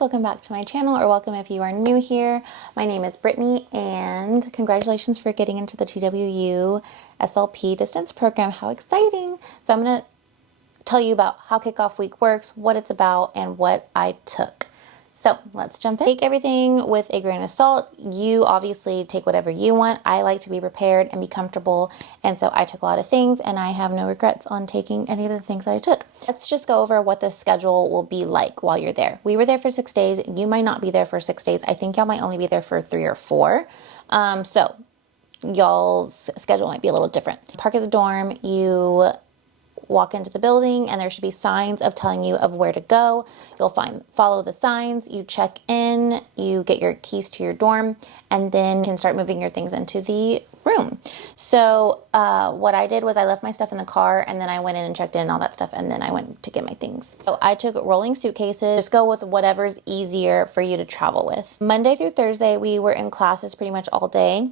Welcome back to my channel, or welcome if you are new here. My name is Brittany and congratulations for getting into the TWU SLP distance program. How exciting! So I'm going to tell you about how kickoff week works, what it's about, and what I took. So let's jump in. Take everything with a grain of salt. You obviously take whatever you want. I like to be prepared and be comfortable, and so I took a lot of things and I have no regrets on taking any of the things that I took. Let's just go over what the schedule will be like while you're there. We were there for 6 days. You might not be there for 6 days. I think y'all might only be there for 3 or 4. So y'all's schedule might be a little different. Park at the dorm, you walk into the building and there should be signs of telling you of where to go. You'll follow the signs, you check in, you get your keys to your dorm, and then you can start moving your things into the room. So what I did was I left my stuff in the car, and then I went in and checked in and all that stuff, and then I went to get my things. So I took rolling suitcases. Just go with whatever's easier for you to travel with. Monday through Thursday we were in classes pretty much all day.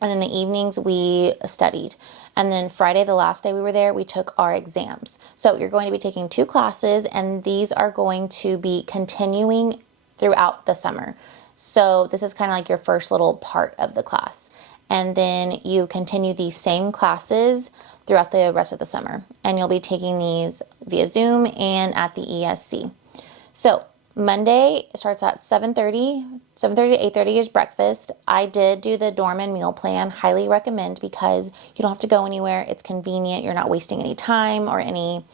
And in the evenings, we studied. And then Friday, the last day we were there, we took our exams. So you're going to be taking 2 classes, and these are going to be continuing throughout the summer. So this is kind of like your first little part of the class. And then you continue these same classes throughout the rest of the summer. And you'll be taking these via Zoom and at the ESC. So Monday starts at 7:30 to 8:30 is breakfast. I did do the dorm and meal plan. Highly recommend, because you don't have to go anywhere. It's convenient. You're not wasting any time or any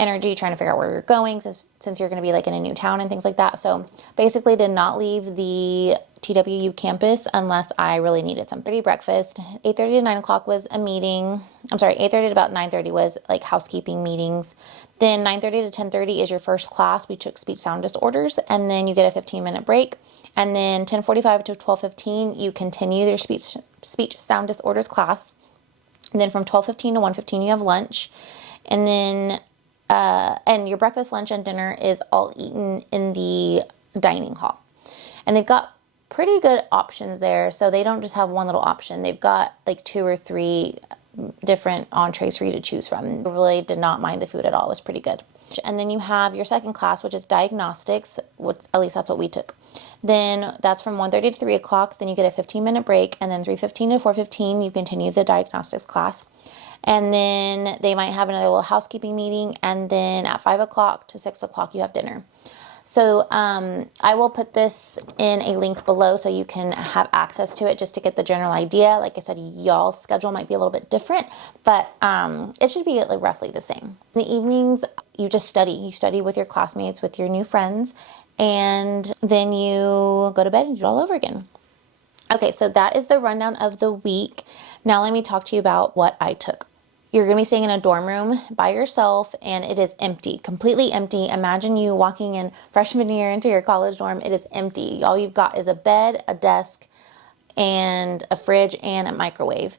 energy trying to figure out where you're going, since you're going to be like in a new town and things like that. So basically did not leave the TWU campus unless I really needed some. 30 breakfast. 8:30 to 9 o'clock was a meeting. I'm sorry, 8:30 to about 9:30 was like housekeeping meetings. Then 9:30 to 10:30 is your first class. We took speech sound disorders, and then you get a 15-minute break. And then 10:45 to 12:15 you continue your speech sound disorders class. And then from 12:15 to 1:15 you have lunch. And then and your breakfast, lunch, and dinner is all eaten in the dining hall. And they've got pretty good options there. So they don't just have one little option. They've got like 2 or 3 different entrees for you to choose from. I really did not mind the food at all. It was pretty good. And then you have your second class, which is diagnostics. At least that's what we took. Then that's from 1:30 to 3 o'clock. Then you get a 15-minute break. And then 3:15 to 4:15, you continue the diagnostics class. And then they might have another little housekeeping meeting. And then at 5 o'clock to 6 o'clock, you have dinner. So I will put this in a link below so you can have access to it, just to get the general idea. Like I said, y'all's schedule might be a little bit different, but it should be like roughly the same. In the evenings, you just study. You study with your classmates, with your new friends, and then you go to bed and do it all over again. Okay, so that is the rundown of the week. Now let me talk to you about what I took. You're going to be staying in a dorm room by yourself, and it is empty, completely empty. Imagine you walking in freshman year into your college dorm. It is empty. All you've got is a bed, a desk, and a fridge, and a microwave.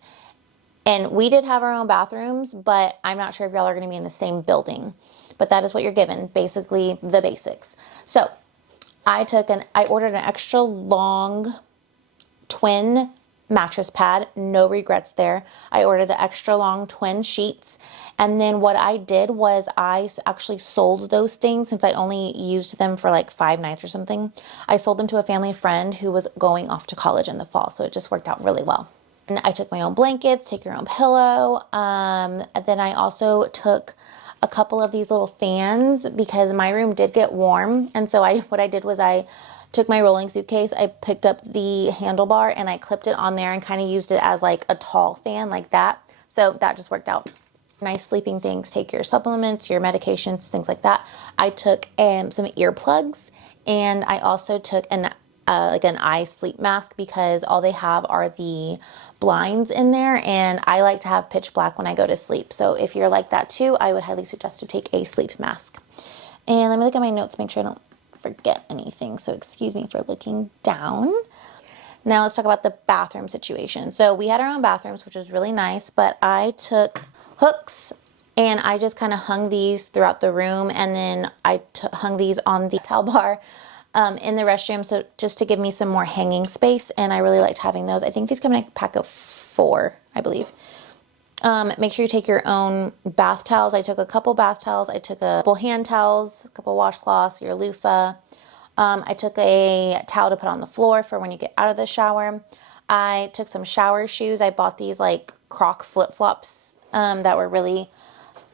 And we did have our own bathrooms, but I'm not sure if y'all are going to be in the same building. But that is what you're given, basically the basics. So I ordered an extra long twin mattress pad. No regrets there. I ordered the extra long twin sheets. And then what I did was I actually sold those things, since I only used them for like 5 nights or something. I sold them to a family friend who was going off to college in the fall. So it just worked out really well. And I took my own blankets, take your own pillow. And then I also took a couple of these little fans, because my room did get warm. And so what I did was I took my rolling suitcase, I picked up the handlebar, and I clipped it on there and kind of used it as like a tall fan like that. So that just worked out. Nice sleeping things. Take your supplements, your medications, things like that. I took some earplugs, and I also took an eye sleep mask, because all they have are the blinds in there, and I like to have pitch black when I go to sleep. So if you're like that too, I would highly suggest to take a sleep mask. And let me look at my notes, make sure I don't forget anything. So excuse me for looking down. Now let's talk about the bathroom situation. So we had our own bathrooms, which was really nice, but I took hooks and I just kind of hung these throughout the room, and then I hung these on the towel bar in the restroom, so just to give me some more hanging space, and I really liked having those. I think these come in a pack of 4, I believe. Make sure you take your own bath towels. I took a couple bath towels. I took a couple hand towels, a couple washcloths, your loofah, I took a towel to put on the floor for when you get out of the shower. I took some shower shoes. I bought these like Croc flip-flops that were really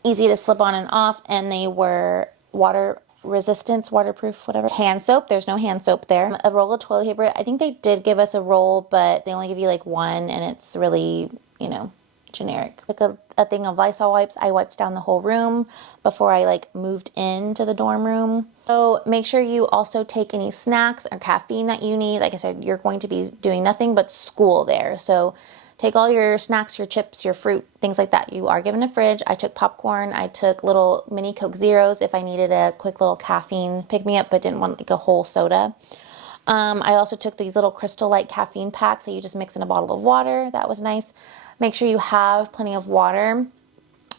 easy to slip on and off, and they were water resistance, waterproof, whatever. Hand soap. There's no hand soap there. A roll of toilet paper. I think they did give us a roll, but they only give you like one, and it's really, you know, generic. Like a thing of Lysol wipes. I wiped down the whole room before I like moved into the dorm room. So make sure you also take any snacks or caffeine that you need. Like I said, you're going to be doing nothing but school there. So take all your snacks, your chips, your fruit, things like that. You are given a fridge. I took popcorn. I took little mini Coke Zeros if I needed a quick little caffeine pick-me-up but didn't want like a whole soda. I also took these little Crystal Light caffeine packs that you just mix in a bottle of water. That was nice. Make sure you have plenty of water.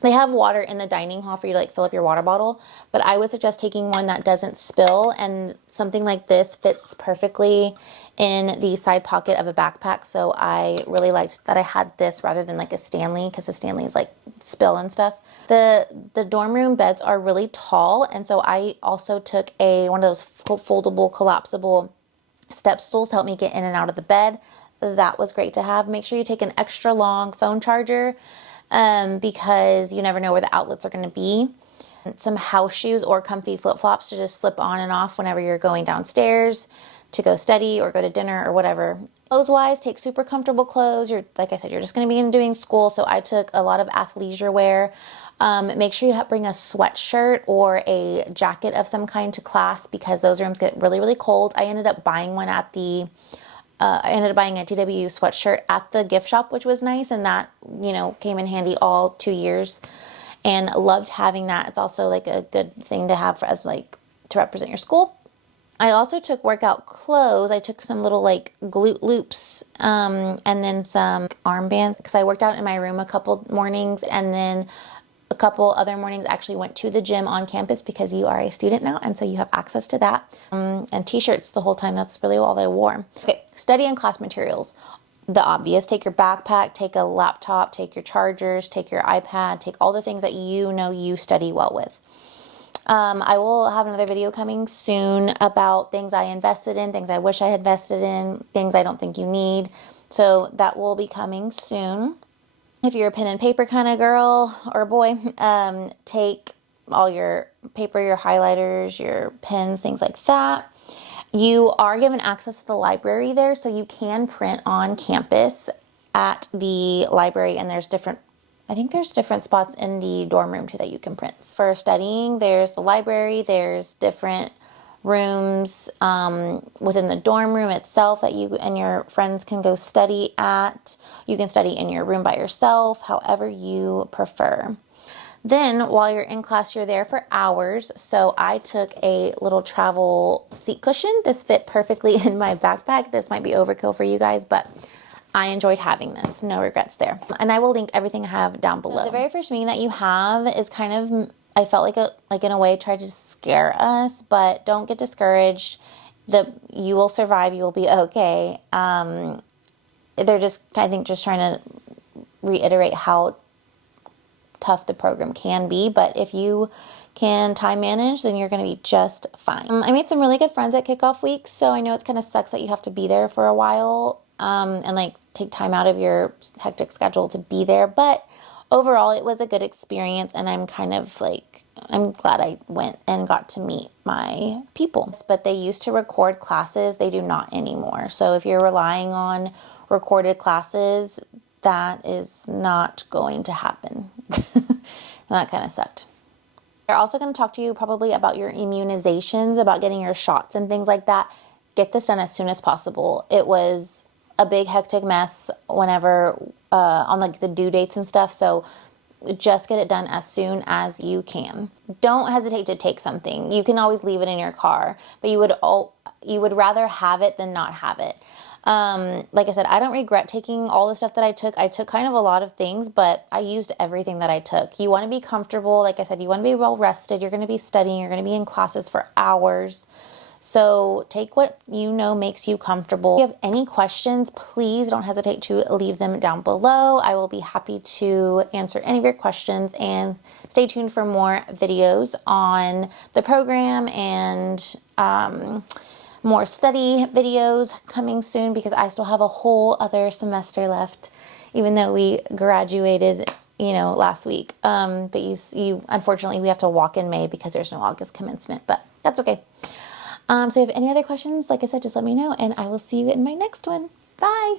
They have water in the dining hall for you to like fill up your water bottle, but I would suggest taking one that doesn't spill, and something like this fits perfectly in the side pocket of a backpack. So I really liked that I had this rather than like a Stanley, because the Stanley's like spill and stuff. The dorm room beds are really tall, and so I also took one of those foldable, collapsible step stools to help me get in and out of the bed. That was great to have. Make sure you take an extra long phone charger because you never know where the outlets are going to be. Some house shoes or comfy flip-flops to just slip on and off whenever you're going downstairs to go study or go to dinner or whatever. Clothes-wise, take super comfortable clothes. Like I said, you're just going to be doing school, so I took a lot of athleisure wear. Make sure you bring a sweatshirt or a jacket of some kind to class because those rooms get really, really cold. I ended up buying one at I ended up buying a TWU sweatshirt at the gift shop, which was nice, and that, you know, came in handy all 2 years, and loved having that. It's also like a good thing to have as like to represent your school. I also took workout clothes. I took some little like glute loops and then some armbands because I worked out in my room a couple mornings, and then a couple other mornings actually went to the gym on campus because you are a student now, and so you have access to that. And t-shirts the whole time. That's really all I wore. Okay, study and class materials. The obvious, take your backpack, take a laptop, take your chargers, take your iPad, take all the things that you know you study well with. I will have another video coming soon about things I invested in, things I wish I had invested in, things I don't think you need. So that will be coming soon. If you're a pen and paper kind of girl or boy, take all your paper, your highlighters, your pens, things like that. You are given access to the library there, so you can print on campus at the library, and I think there's different spots in the dorm room too that you can print. For studying, there's the library, there's different rooms within the dorm room itself that you and your friends can go study at. You can study in your room by yourself, however you prefer. Then while you're in class, you're there for hours. So I took a little travel seat cushion. This fit perfectly in my backpack. This might be overkill for you guys, but I enjoyed having this. No regrets there. And I will link everything I have down below. So the very first meeting that you have is kind of, I felt like in a way tried to scare us, but don't get discouraged. You will survive. You will be okay. They're just, I think, just trying to reiterate how tough the program can be, but if you can time manage, then you're going to be just fine. I made some really good friends at kickoff week, so I know it kind of sucks that you have to be there for a while and like take time out of your hectic schedule to be there, but overall it was a good experience, and I'm glad I went and got to meet my people. But they used to record classes. They do not anymore. So if you're relying on recorded classes, that is not going to happen. That kind of sucked. They're also going to talk to you probably about your immunizations, about getting your shots and things like that. Get this done as soon as possible. It was a big hectic mess whenever on like the due dates and stuff. So just get it done as soon as you can. Don't hesitate to take something. You can always leave it in your car, but you would rather have it than not have it. Like I said, I don't regret taking all the stuff that I took. I took kind of a lot of things, but I used everything that I took. You want to be comfortable. Like I said, you want to be well rested. You're going to be studying. You're going to be in classes for hours. So take what you know makes you comfortable. If you have any questions, please don't hesitate to leave them down below. I will be happy to answer any of your questions, and stay tuned for more videos on the program and more study videos coming soon, because I still have a whole other semester left, even though we graduated, you know, last week. But you unfortunately, we have to walk in May because there's no August commencement, but that's okay. So if you have any other questions, like I said, just let me know, and I will see you in my next one. Bye.